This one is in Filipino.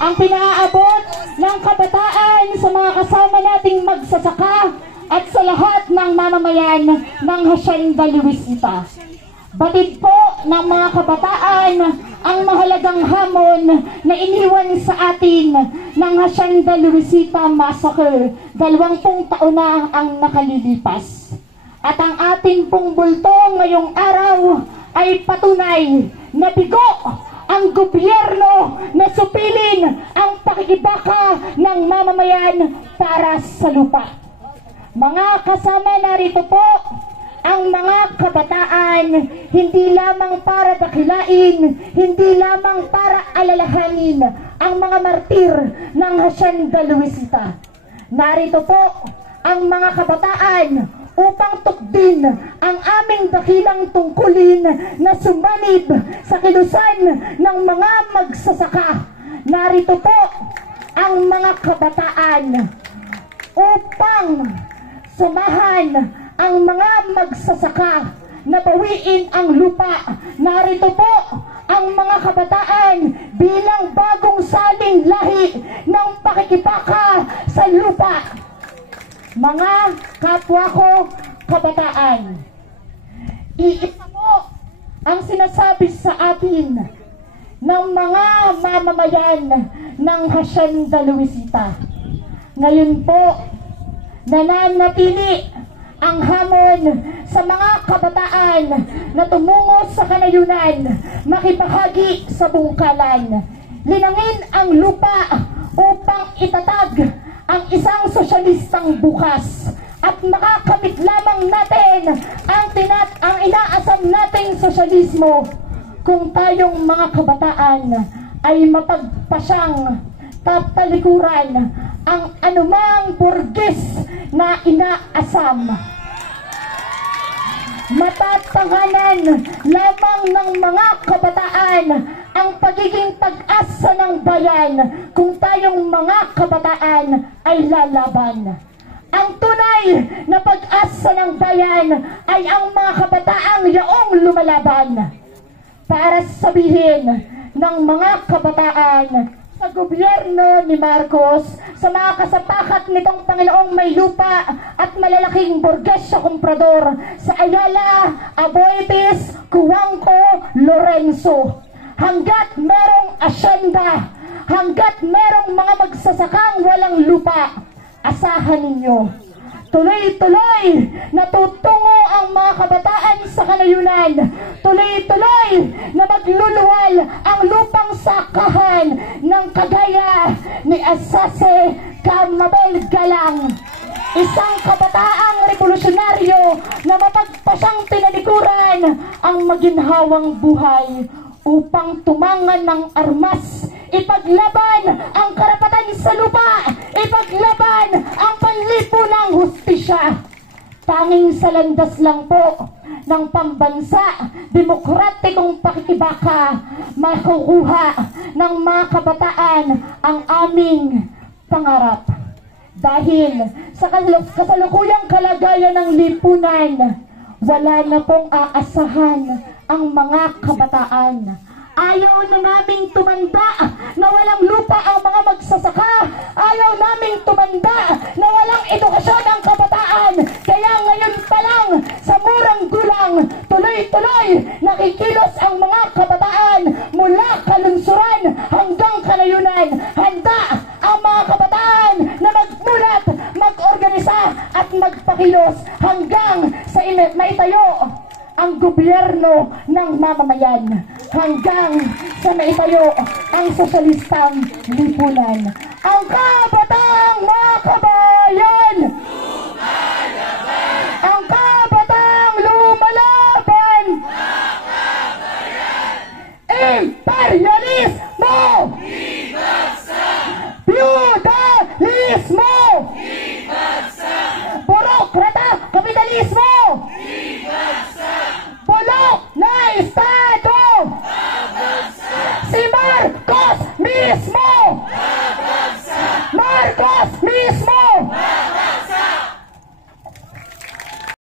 ang pinaaabot ng kabataan sa mga kasama nating magsasaka at sa lahat ng mamamayan ng Hacienda Luisita. Batid po ng mga kabataan ang mahalagang hamon na iniwan sa atin ng Hacienda Luisita Massacre. 20 taon na ang nakalilipas. At ang ating pong bulto ngayong araw ay patunay na bigo ang gobyerno na supilin ang pakikibaka ng mamamayan para sa lupa. Mga kasama, narito po ang mga kabataan, hindi lamang para dakilain, hindi lamang para alalahanin ang mga martir ng Hacienda Luisita. Narito po ang mga kabataan upang tukdin ang aming dakilang tungkulin na sumanib sa kilusan ng mga magsasaka. Narito po ang mga kabataan upang samahan ang mga magsasaka na bawiin ang lupa. Narito po ang mga kabataan bilang bagong saling lahi ng pakikibaka sa lupa. Mga kapwa ko kabataan, iisa po ang sinasabi sa atin ng mga mamamayan ng Hacienda Luisita. Ngayon po, nananatili ang hamon sa mga kabataan na tumungo sa kanayunan, makibahagi sa bungkalan, linangin ang lupa upang itatag ang isang sosyalistang bukas at makakamit lamang natin ang inaasam nating sosyalismo kung tayong mga kabataan ay mapagpasyang tatalikuran ang anumang burgess na inaasam. Matatanganan lamang ng mga kabataan ang pagiging pag-asa ng bayan kung tayong mga kabataan ay lalaban. Ang tunay na pag-asa ng bayan ay ang mga kabataang yaong lumalaban. Para sabihin ng mga kabataan sa gobyerno ni Marcos, sa mga kasapakat nitong Panginoong may lupa at malalaking burgesyo komprador sa Ayala, Aboitiz, Cuangco, Lorenzo. Hanggat merong asyenda, hanggat merong mga magsasakang walang lupa, asahan ninyo, tuloy-tuloy natutungo ang mga kabataan sa kanayunan. Tuloy-tuloy na magluluwal ang lupang sakahan ng kagaya ni Asase Camabel Galang. Isang kabataang revolusyonaryo na mapagpasyang tinalikuran ang maginhawang buhay upang tumangan ng armas, ipaglaban ang karapatan sa lupa, ipaglaban ang panlipunang hustisya. Tanging sa landas lang po ng pambansa, demokratikong pakikibaka, makukuha ng mga kabataan ang aming pangarap. Dahil sa kasalukuyang kalagayan ng lipunan, wala na pong aasahan ang mga kabataan. Ayaw na naming tumanda na walang lupa ang mga magsasaka. Ayaw naming tumanda na walang edukasyon ang kabataan. Kaya ngayon pa lang, sa murang gulang, tuloy-tuloy nakikilos ang mga kabataan mula kalungsuran hanggang kanayunan. Handa ang mga kabataan na magmulat, mag-organisa at magpakilos hanggang sa maitayo ang gobyerno ng mamamayan, hanggang sa maitayo ang sosyalistang lipunan. Ang kabataang mga kabayan, lumalaban! Ang kabataang lumalaban! Imperialismo!